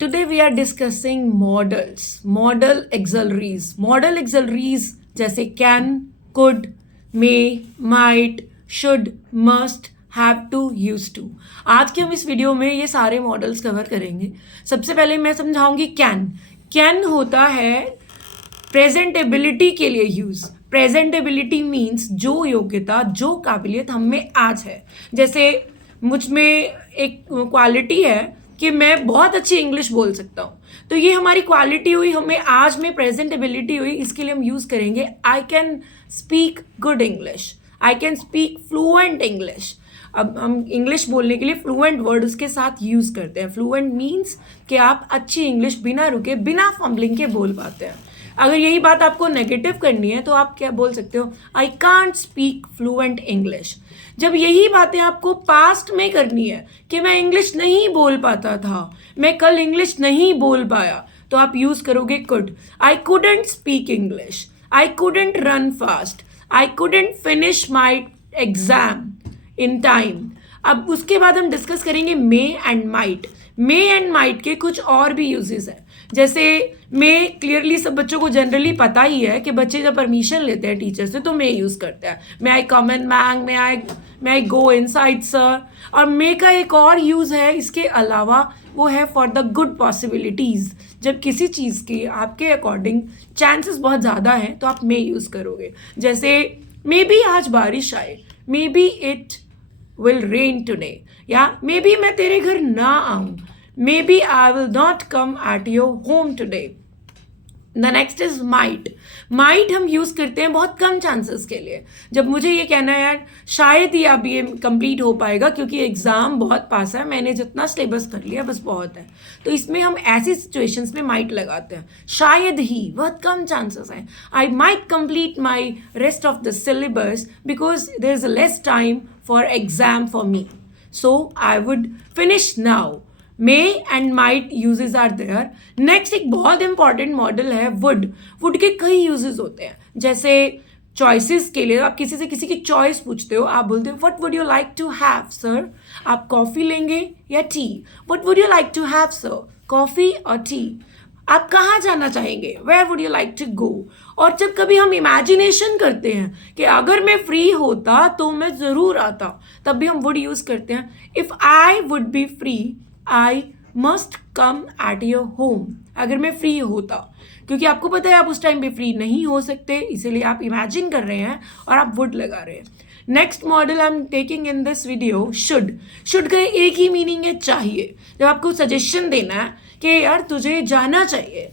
Today we are discussing models, model auxiliaries. Model auxiliaries जैसे can, could, may, might, should, must, have to, used to. आज के हम इस video में ये सारे मॉडल्स कवर करेंगे. सबसे पहले मैं समझाऊंगी can. Can होता है प्रेजेंटेबिलिटी के लिए यूज. प्रेजेंटेबिलिटी मीन्स जो योग्यता, जो काबिलियत हम में आज है. जैसे मुझ में एक क्वालिटी है कि मैं बहुत अच्छी इंग्लिश बोल सकता हूँ, तो ये हमारी क्वालिटी हुई, हमें आज में प्रेजेंटेबिलिटी हुई. इसके लिए हम यूज़ करेंगे I can speak good English, I can speak fluent English. अब हम इंग्लिश बोलने के लिए फ्लुएंट वर्ड उसके साथ यूज़ करते हैं. फ्लुएंट मीन्स कि आप अच्छी इंग्लिश बिना रुके, बिना फंबलिंग के बोल पाते हैं. अगर यही बात आपको नेगेटिव करनी है तो आप क्या बोल सकते हो, I can't speak fluent English. जब यही बातें आपको पास्ट में करनी है कि मैं इंग्लिश नहीं बोल पाता था, मैं कल इंग्लिश नहीं बोल पाया, तो आप यूज़ करोगे could. I couldn't speak English, I couldn't run fast, I couldn't finish my exam in time. अब उसके बाद हम डिस्कस करेंगे may and might. May and might के कुछ और भी यूजेस हैं. जैसे मे क्लियरली सब बच्चों को जनरली पता ही है कि बच्चे जब परमिशन लेते हैं टीचर से तो मे यूज़ करते हैं. May I come in ma'am, may I go inside sir. और मे का एक और यूज़ है इसके अलावा, वो है फॉर द गुड पॉसिबिलिटीज़. जब किसी चीज़ की आपके अकॉर्डिंग चांसेस बहुत ज़्यादा हैं तो आप मे यूज़ करोगे. जैसे मे बी आज बारिश आए, maybe it will rain today, या मे बी मैं तेरे घर ना आऊँ, maybe I will not come at your home today. The next is might. Might हम यूज़ करते हैं बहुत कम चांसेस के लिए. जब मुझे ये कहना है यार शायद ही अब ये कंप्लीट हो पाएगा क्योंकि एग्ज़ाम बहुत पास है, मैंने जितना सिलेबस कर लिया बस बहुत है, तो इसमें हम ऐसी सिचुएशंस में माइट लगाते हैं. शायद ही, बहुत कम चांसेस हैं. I might complete my rest of the syllabus because there is less time for exam for me, so I would finish now. May and might usages are there. Next एक बहुत important modal है would. Would के कई uses होते हैं. जैसे choices के लिए आप किसी से किसी की चॉइस पूछते हो, आप बोलते हो what would you like to have sir. आप कॉफ़ी लेंगे या tea. What would you like to have sir, coffee और टी. आप कहाँ जाना चाहेंगे, where would you like to go. और जब कभी हम इमेजिनेशन करते हैं कि अगर मैं फ्री होता तो मैं ज़रूर आता, तब भी हम वुड यूज़ करते हैं. If I would be free I must come at your home. अगर मैं फ्री होता, क्योंकि आपको पता है आप उस टाइम पे फ्री नहीं हो सकते, इसीलिए आप इमेजिन कर रहे हैं और आप वुड लगा रहे हैं. Next model I am taking in this video should. Should का एक ही मीनिंग है चाहिए. जब आपको सजेशन देना है कि यार तुझे जाना चाहिए,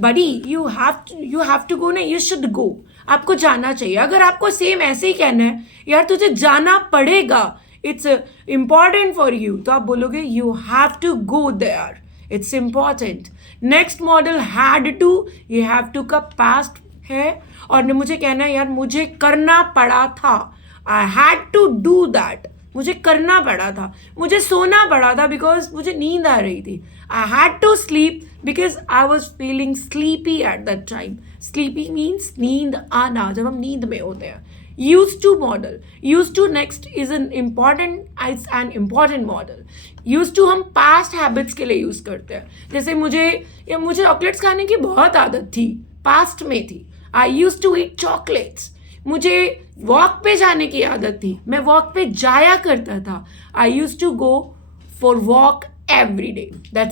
बडी यू हैव टू गो, नहीं यू शुड गो, आपको जाना चाहिए. अगर आपको सेम ऐसे ही कहना है यार तुझे जाना पड़ेगा, इट्स इम्पॉर्टेंट फॉर यू, तो आप बोलोगे you have to go there, it's important. Next modal had to. ये हैव टू का पास्ट है और मुझे कहना है यार मुझे करना पड़ा था, I had to do that. मुझे करना पड़ा था, मुझे सोना पड़ा था बिकॉज मुझे नींद आ रही थी. I had to sleep because I was feeling sleepy at that time. Sleepy means नींद आना, जब हम नींद में होते हैं. Used to model. Used to next is an important model. Used to हम past habits के लिए यूज़ करते हैं. जैसे मुझे चॉकलेट्स खाने की बहुत आदत थी, पास्ट में थी. I used to eat chocolates. मुझे वॉक पे जाने की आदत थी, मैं वॉक पे जाया करता था. I used to go for walk every day. That's